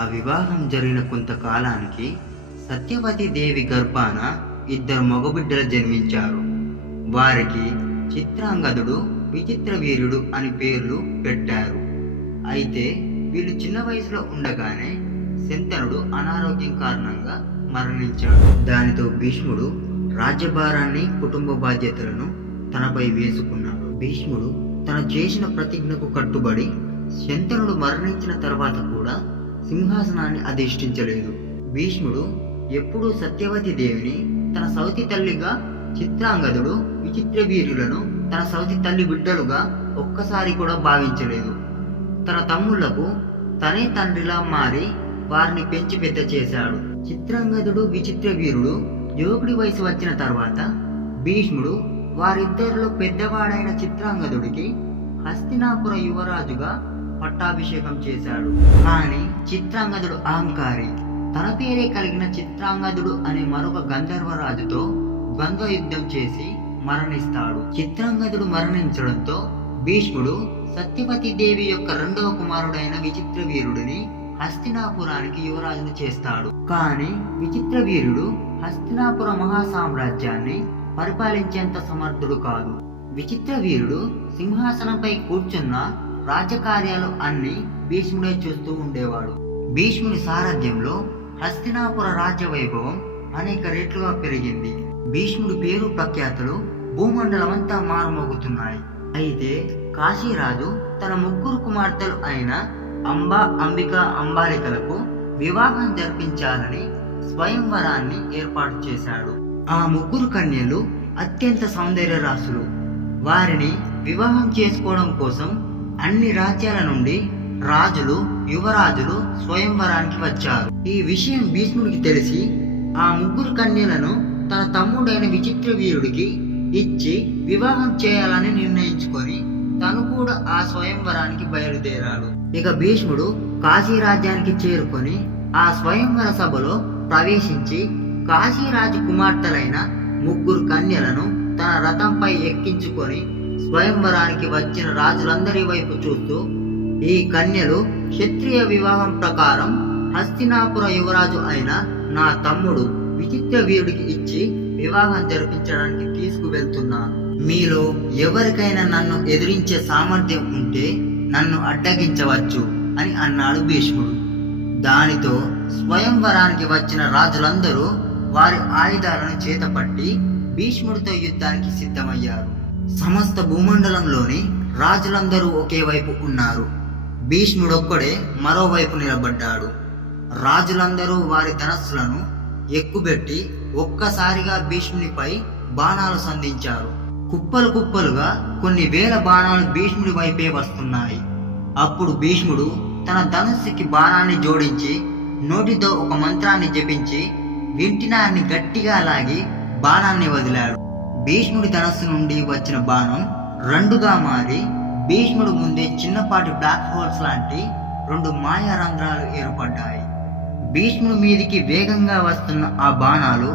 అలా వివాహం జరిగిన కొంతకాలానికి సత్యవతి దేవి గర్భాన ఇద్దరు మగబిడ్డలు జన్మించారు. వారికి చిత్రాంగదుడు, విచిత్ర వీరుడు అని పేర్లు పెట్టారు. అయితే వీళ్ళు చిన్న వయసులో ఉండగానే శంతనుడు అనారోగ్యం కారణంగా మరణించాడు. దానితో భీష్ముడు రాజ్యభారాన్ని, కుటుంబ బాధ్యతలను తనపై వేసుకున్నాడు. భీష్ముడు తను చేసిన ప్రతిజ్ఞకు కట్టుబడి శంతనుడు మరణించిన తర్వాత కూడా సింహాసనాన్ని అధిష్ఠించలేదు. భీష్ముడు ఎప్పుడూ సత్యవతి దేవిని తన సవతి తల్లిగా, చిత్రాంగదుడు, విచిత్ర వీరులను తన సవతి తల్లి బిడ్డలుగా ఒక్కసారి కూడా భావించలేదు. తన తమ్ముళ్లకు తనే తండ్రిలా మారి వారిని పెంచి పెద్ద చేశాడు. చిత్రాంగదుడు, విచిత్ర వీరుడు యువకుడి వయసు వచ్చిన తర్వాత భీష్ముడు వారిద్దరిలో పెద్దవాడైన చిత్రాంగదుడికి హస్తినాపుర యువరాజుగా పట్టాభిషేకం చేశాడు. కానీ చిత్రాంగదుడు అహంకారి. తన పేరే కలిగిన చిత్రాంగదుడు అనే మరొక గంధర్వరాజుతో ద్వంద్వ యుద్ధం చేసి మరణిస్తాడు. చిత్రాంగదుడు మరణించడంతో భీష్ముడు సత్యవతి దేవి యొక్క రెండవ కుమారుడైన విచిత్ర వీరుడిని హస్తినాపురానికి యువరాజును చేస్తాడు. కానీ విచిత్ర వీరుడు హస్తినాపుర మహాసామ్రాజ్యాన్ని పరిపాలించేంత సమర్థుడు కాదు. విచిత్ర వీరుడు సింహాసనంపై కూర్చున్న రాజకార్యాలు అన్ని భీష్ముడే చూస్తూ ఉండేవాడు. భీష్ముని సారథ్యంలో హస్తినాపుర రాజ్య వైభవం అనేక రెట్లుగా పెరిగింది. భీష్ముడి పేరు ప్రఖ్యాతులు భూమండలమంతా మారుమోగుతున్నాయి. అయితే కాశీరాజు తన ముగ్గురు కుమార్తెలు అయిన అంబ, అంబిక, అంబాలికలకు వివాహం జరిపించాలని స్వయంవరాన్ని ఏర్పాటు చేశాడు. ఆ ముగ్గురు కన్యలు అత్యంత సౌందర్య రాశులు. వారిని వివాహం చేసుకోవడం కోసం అన్ని రాజ్యాల నుండి రాజులు, యువరాజులు స్వయంవరానికి వచ్చారు. ఈ విషయం భీష్ముడికి తెలిసి ఆ ముగ్గురు కన్యలను తన తమ్ముడైన విచిత్ర వీరుడికి ఇచ్చి వివాహం చేయాలని నిర్ణయించుకొని తను కూడా ఆ స్వయంవరానికి బయలుదేరాడు. ఇక భీష్ముడు కాశీ రాజ్యానికి చేరుకొని ఆ స్వయంవర సభలో ప్రవేశించి కాశీరాజు కుమార్తెలైన ముగ్గురు కన్యలను తన రథంపై ఎక్కించుకొని స్వయంవరానికి వచ్చిన రాజులందరి వైపు చూస్తూ, ఈ కన్యలు క్షత్రియ వివాహం ప్రకారం హస్తినాపుర యువరాజు అయిన నా తమ్ముడు విచిత్ర వీరుడికి ఇచ్చి వివాహం జరిపించడానికి తీసుకువెళ్తున్నాను. మీలో ఎవరికైనా నన్ను ఎదిరించే సామర్థ్యం ఉంటే నన్ను అడ్డగించవచ్చు అని అన్నాడు భీష్ముడు. దానితో స్వయంవరానికి వచ్చిన రాజులందరూ వారి ఆయుధాలను చేతపట్టి భీష్ముడితో యుద్ధానికి సిద్ధమయ్యారు. సమస్త భూమండలంలోని రాజులందరూ ఒకే వైపు ఉన్నారు. భీష్ముడొక్కడే మరోవైపు నిలబడ్డాడు. రాజులందరూ వారి ధనస్సులను ఎక్కుబెట్టి ఒక్కసారిగా భీష్మునిపై బాణాలు సంధించారు. కుప్పలు కుప్పలుగా కొన్ని వేల బాణాలు భీష్ముడి వైపే వస్తున్నాయి. అప్పుడు భీష్ముడు తన ధనుస్సుకి బాణాన్ని జోడించి నోటితో ఒక మంత్రాన్ని జపించి వింటినాన్ని గట్టిగా లాగి బాణాన్ని వదిలాడు. భీష్ముడి ధనస్సు నుండి వచ్చిన బాణం రెండుగా మారి భీష్ముడు ముందే చిన్నపాటి బ్లాక్ హోల్స్ లాంటి రెండు మాయా రంధ్రాలు ఏర్పడ్డాయి. భీష్ముడి మీదికి వేగంగా వస్తున్న ఆ బాణాలు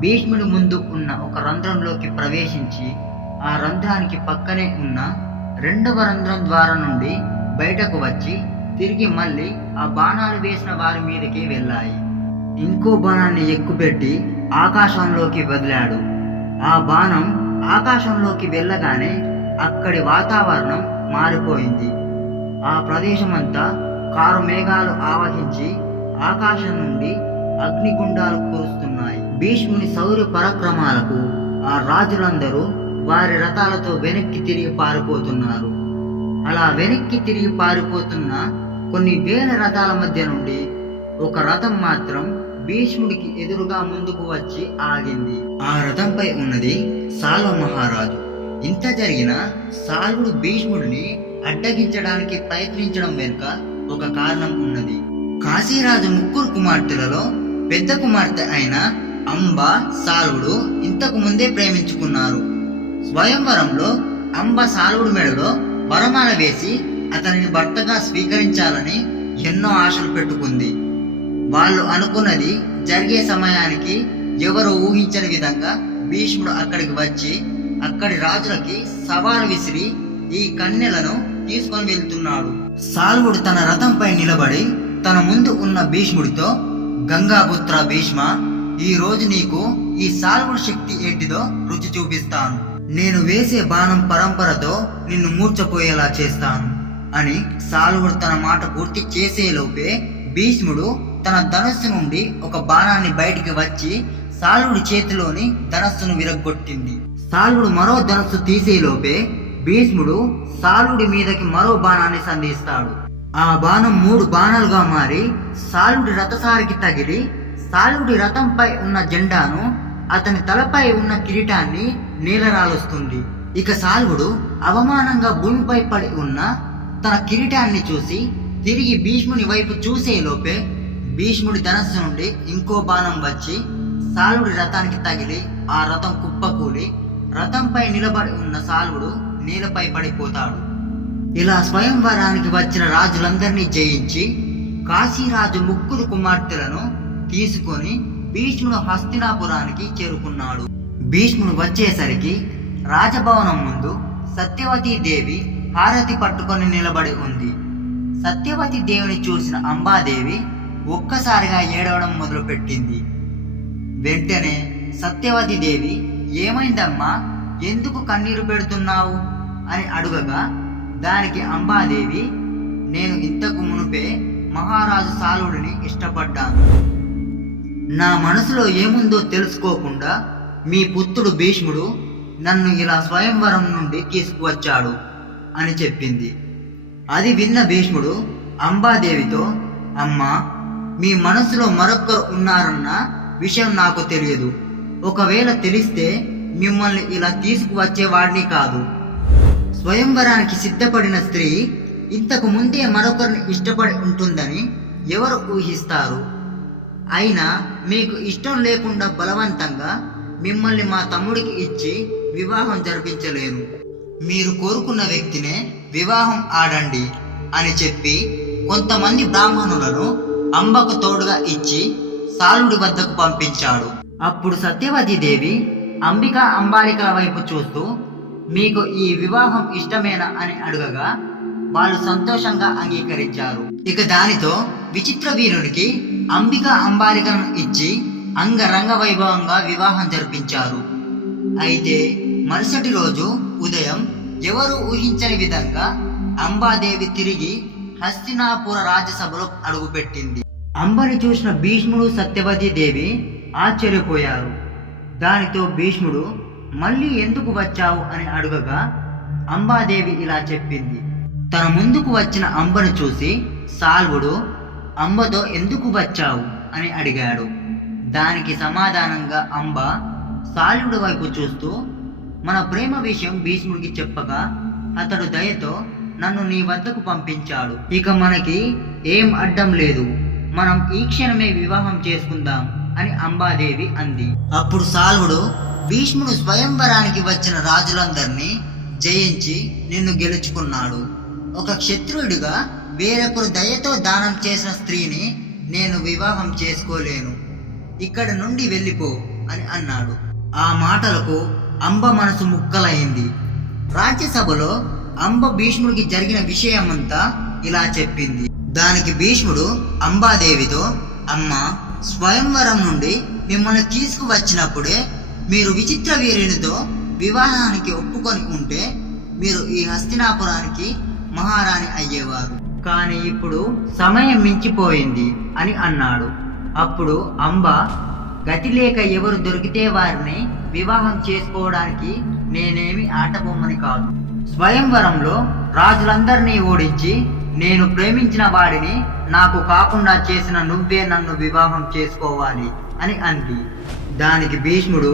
భీష్ముడి ముందు ఉన్న ఒక రంధ్రంలోకి ప్రవేశించి ఆ రంధ్రానికి పక్కనే ఉన్న రెండవ రంధ్రం ద్వారా నుండి బయటకు వచ్చి తిరిగి మళ్ళీ ఆ బాణాలు వేసిన వారి మీదకి వెళ్ళాయి. ఇంకో బాణాన్ని ఎక్కుపెట్టి ఆకాశంలోకి వదిలాడు. ఆ బాణం ఆకాశంలోకి వెళ్ళగానే అక్కడి వాతావరణం మారిపోయింది. ఆ ప్రదేశమంతా కారు మేఘాలు ఆవహించి ఆకాశం నుండి అగ్నిగుండాలు కురుస్తున్నాయి. భీష్ముని శౌర్య పరాక్రమాలకు ఆ రాజులందరూ వారి రథాలతో వెనక్కి తిరిగి పారిపోతున్నారు. అలా వెనక్కి తిరిగి పారిపోతున్న కొన్ని వేల రథాల మధ్య నుండి ఒక రథం మాత్రం భీష్ముడికి ఎదురుగా ముందుకు వచ్చి ఆగింది. ఆ రథంపై ఉన్నది సాల్వ మహారాజు. ఇంత జరిగినా సాల్వుడు భీష్ముడిని అడ్డగించడానికి ప్రయత్నించడం వెనుక ఒక కారణం ఉన్నది. కాశీరాజు ముగ్గురు కుమార్తెలలో పెద్ద కుమార్తె అయిన అంబ, సాల్వుడు ఇంతకు ముందే ప్రేమించుకున్నారు. స్వయంవరంలో అంబ సాల్వుడి మెడలో వరమాల వేసి అతనిని భర్తగా స్వీకరించాలని ఎన్నో ఆశలు పెట్టుకుంది. వాళ్ళు అనుకున్నది జరిగే సమయానికి ఎవరు ఊహించని విధంగా భీష్ముడు అక్కడికి వచ్చి అక్కడి రాజులకి సవాలు విసిరి ఈ కన్యలను తీసుకొని వెళ్తున్నాడు. సాల్వుడు తన రథంపై నిలబడి తన ముందు ఉన్న భీష్ముడితో, గంగాపుత్ర భీష్మ, ఈ రోజు నీకు ఈ సాల్వుడి శక్తి ఏంటిదో రుచి చూపిస్తాను. నేను వేసే బాణం పరంపరతో నిన్ను మూర్చపోయేలా చేస్తాను అని సాల్వుడు తన మాట పూర్తి చేసేలోపే భీష్ముడు తన ధనస్సు నుండి ఒక బాణాన్ని బయటికి వచ్చి సాల్వుడి చేతిలోని ధనస్సును విరగ్గొట్టింది. సాల్వుడు మరో ధనస్సు తీసేలోపే భీష్ముడు సాల్వుడి మీదకి మరో బాణాన్ని సంధిస్తాడు. ఆ బాణం 3 బాణాలుగా మారి సాల్వుడి రథసారికి తగిలి సాల్వుడి రథంపై ఉన్న జెండాను, అతని తలపై ఉన్న కిరీటాన్ని నేలరాలుస్తుంది. ఇక సాల్వుడు అవమానంగా భూమిపై పడి ఉన్న తన కిరీటాన్ని చూసి తిరిగి భీష్ముని వైపు చూసేలోపే భీష్ముడి ధనస్సు నుండి ఇంకో బాణం వచ్చి సాల్వుడి రథానికి తగిలి ఆ రథం కుప్పకూలి రథంపై నిలబడి ఉన్న సాల్వుడు నేలపై పడిపోతాడు. ఇలా స్వయంవరానికి వచ్చిన రాజులందరినీ జయించి కాశీరాజు 3 కుమార్తెలను తీసుకొని భీష్ముడు హస్తినాపురానికి చేరుకున్నాడు. భీష్ముడు వచ్చేసరికి రాజభవనం ముందు సత్యవతీ దేవి హారతి పట్టుకొని నిలబడి ఉంది. సత్యవతి దేవిని చూసిన అంబాదేవి ఒక్కసారిగా ఏడవడం మొదలుపెట్టింది. వెంటనే సత్యవతి దేవి, ఏమైందమ్మా, ఎందుకు కన్నీరు పెడుతున్నావు అని అడుగగా దానికి అంబాదేవి, నేను ఇంతకు మునుపే మహారాజు సాల్వుడిని ఇష్టపడ్డాను. నా మనసులో ఏముందో తెలుసుకోకుండా మీ పుత్రుడు భీష్ముడు నన్ను ఇలా స్వయంవరం నుండి తీసుకువచ్చాడు అని చెప్పింది. అది విన్న భీష్ముడు అంబాదేవితో, అమ్మా, మీ మనసులో మరొకరు ఉన్నారన్న విషయం నాకు తెలియదు. ఒకవేళ తెలిస్తే మిమ్మల్ని ఇలా తీసుకువచ్చేవాడిని కాదు. స్వయంవరానికి సిద్ధపడిన స్త్రీ ఇంతకు ముందే మరొకరిని ఇష్టపడి ఉంటుందని ఎవరు ఊహిస్తారు? అయినా మీకు ఇష్టం లేకుండా బలవంతంగా మిమ్మల్ని మా తమ్ముడికి ఇచ్చి వివాహం జరిపించలేను. మీరు కోరుకున్న వ్యక్తినే వివాహం ఆడండి అని చెప్పి కొంతమంది బ్రాహ్మణులను అంబకు తోడుగా ఇచ్చి సాల్వుడి వద్దకు పంపించాడు. అప్పుడు సత్యవతి దేవి అంబిక అంబాలికల వైపు చూస్తూ, మీకు ఈ వివాహం ఇష్టమేనా అని అడగగా వాళ్ళు సంతోషంగా అంగీకరించారు. ఇక దానితో విచిత్ర వీరునికి అంబిక అంబాలికలను ఇచ్చి అంగరంగ వైభవంగా వివాహం జరిపించారు. అయితే మరుసటి రోజు ఉదయం ఎవరు ఊహించని విధంగా అంబాదేవి తిరిగి హస్తినాపుర రాజ్యసభలో అడుగుపెట్టింది. అంబని చూసిన భీష్ముడు సత్యవతి దేవి ఆశ్చర్యపోయారు. దానితో భీష్ముడు, మళ్ళీ ఎందుకు వచ్చావు అని అడుగగా అంబాదేవి ఇలా చెప్పింది. తన ముందుకు వచ్చిన అంబను చూసి సాల్వుడు, అంబతో ఎందుకు వచ్చావు అని అడిగాడు. దానికి సమాధానంగా అంబ సాల్వుడి వైపు చూస్తూ, మన ప్రేమ విషయం భీష్ముడికి చెప్పగా అతడు దయతో నన్ను నీ వద్దకు పంపించాడు. ఇక మనకి ఏం అడ్డం లేదు, మనం ఈ క్షణమే వివాహం చేసుకుందాం అని అంబాదేవి అంది. అప్పుడు సాల్వుడు, భీష్ముడు స్వయంవరానికి వచ్చిన రాజులందరినీ జయించి నిన్ను గెలుచుకున్నాడు. ఒక క్షత్రుడిగా వేరొకరు దయతో దానం చేసిన స్త్రీని నేను వివాహం చేసుకోలేను. ఇక్కడి నుండి వెళ్ళిపో అని అన్నాడు. ఆ మాటలకు అంబ మనసు ముక్కలైంది. రాజ్యసభలో అంబ భీష్ముడికి జరిగిన విషయమంతా ఇలా చెప్పింది. దానికి భీష్ముడు అంబాదేవితో, అమ్మా, స్వయంవరం నుండి మిమ్మల్ని తీసుకువచ్చినప్పుడే మీరు విచిత్ర వీరునితో వివాహానికి ఒప్పుకొని ఉంటే మీరు ఈ హస్తినాపురానికి మహారాణి అయ్యేవారు. కానీ ఇప్పుడు సమయం మించిపోయింది అని అన్నాడు. అప్పుడు అంబ, గతి లేక ఎవరు దొరికితే వారిని వివాహం చేసుకోవడానికి నేనేమి ఆటబొమ్మని కాదు. స్వయంవరంలో రాజులందరినీ ఓడించి నేను ప్రేమించిన వాడిని నాకు కాకుండా చేసిన నువ్వే నన్ను వివాహం చేసుకోవాలి అని అంది. దానికి భీష్ముడు,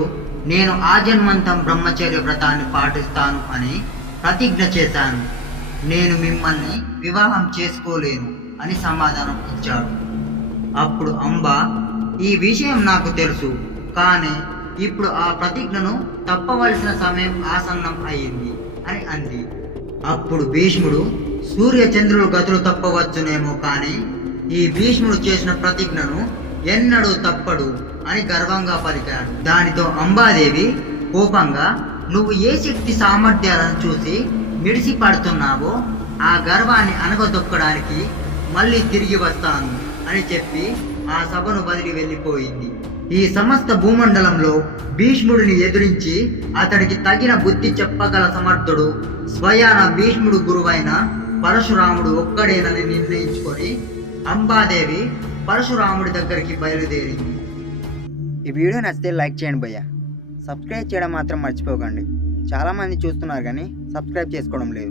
నేను ఆజన్మంతం బ్రహ్మచర్య వ్రతాన్ని పాటిస్తాను అని ప్రతిజ్ఞ చేశాను. నేను మిమ్మల్ని వివాహం చేసుకోలేను అని సమాధానం ఇచ్చాడు. అప్పుడు అంబ, ఈ విషయం నాకు తెలుసు, కానీ ఇప్పుడు ఆ ప్రతిజ్ఞను తప్పవలసిన సమయం ఆసన్నం అయింది అని అంది. అప్పుడు భీష్ముడు, సూర్య చంద్రుల గతులు తప్పవచ్చునేమో, కానీ ఈ భీష్ముడు చేసిన ప్రతిజ్ఞను ఎన్నడూ తప్పడు అని గర్వంగా పలికాడు. దానితో అంబాదేవి కోపంగా, నువ్వు ఏ శక్తి సామర్థ్యాలను చూసి మిడిసి పడుతున్నావో ఆ గర్వాన్ని అనగదొక్కడానికి మళ్ళీ తిరిగి వస్తాను అని చెప్పి ఆ సభను వదిలి వెళ్ళిపోయింది. ఈ సమస్త భూమండలంలో భీష్ముడిని ఎదిరించి అతడికి తగిన బుద్ధి చెప్పగల సమర్థుడు స్వయాన భీష్ముడు గురువైన పరశురాముడు ఒక్కడేనని నిర్ణయించుకొని అంబాదేవి పరశురాముడి దగ్గరికి బయలుదేరింది. ఈ వీడియో నచ్చితే లైక్ చేయండి భయ్య. సబ్స్క్రైబ్ చేయడం మాత్రం మర్చిపోకండి. చాలామంది చూస్తున్నారు కానీ సబ్స్క్రైబ్ చేసుకోవడం లేదు.